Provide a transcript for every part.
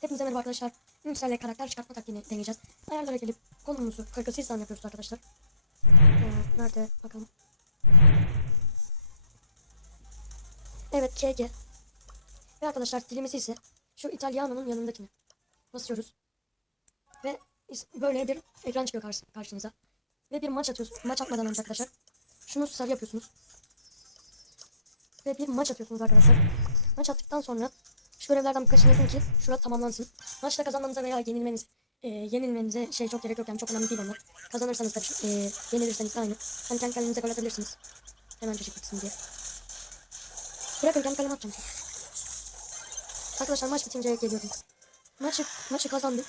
Hepinize merhaba arkadaşlar. Yüksel'le karakter çıkartma taktiğini deneyeceğiz. Ayarlara gelip konumumuzu 48 saniye yapıyoruz arkadaşlar. Ee, nerede bakalım. Evet KG. Ve arkadaşlar dilimizi ise şu İtalyano'nun yanındakini basıyoruz. Ve böyle bir ekran çıkıyor karşı- karşınıza. Ve bir maç atıyorsunuz. Maç atmadan önce arkadaşlar. Şunu sarı yapıyorsunuz. Ve bir maç atıyorsunuz arkadaşlar. Maç attıktan sonra şu görevlerden birkaçını yapın ki şurada tamamlansın. Maçta kazanmanıza veya yenilmenize, e, yenilmenize şey çok gerek yok yani çok önemli değil onlar. Kazanırsanız da e, yenilirseniz aynı. Hani kendi kendinize gol atabilirsiniz. Hemen çocuk bitsin diye. Bırakın kendi kaleme atacağım. Arkadaşlar maç bitince geliyorum. Maçı, maçı kazandık.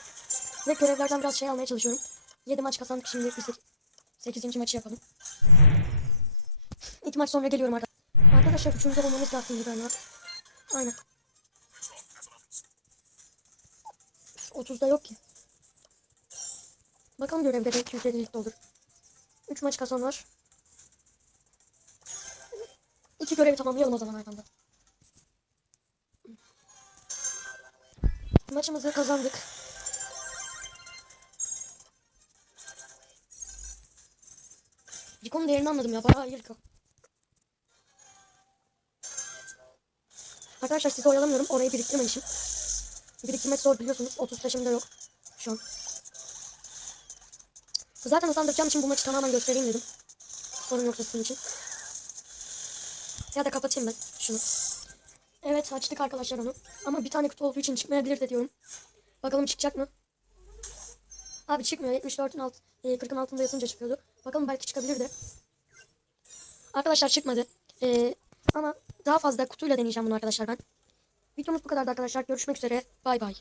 Ve görevlerden biraz şey almaya çalışıyorum. 7 maç kazandık şimdi bir 8. maçı yapalım. İki maç sonra geliyorum arkadaşlar. Arkadaşlar üçüncü olmamız lazım galiba. Aynen. 30'da yok ki. Bakalım görevde de 250'lik de olur. 3 maç kazan var. İki görevi tamamlayalım o zaman arkanda. Maçımızı kazandık. Rico'nun değerini anladım ya. Bayağı iyi Rico. Arkadaşlar sizi oyalamıyorum. Orayı biriktirmemişim. Biriktirmek zor biliyorsunuz. 30 taşımda yok. Şu an. Zaten hızlandıracağım için bu maçı tamamen göstereyim dedim. Sorun yoksa sizin için. Ya da kapatayım ben şunu. Evet açtık arkadaşlar onu. Ama bir tane kutu olduğu için çıkmayabilir de diyorum. Bakalım çıkacak mı? Abi çıkmıyor. 74'ün alt, e, 40'ın altında yazınca çıkıyordu. Bakalım belki çıkabilir de. Arkadaşlar çıkmadı. E, ama daha fazla kutuyla deneyeceğim bunu arkadaşlar ben. Videomuz bu kadardı arkadaşlar. Görüşmek üzere. Bay bay.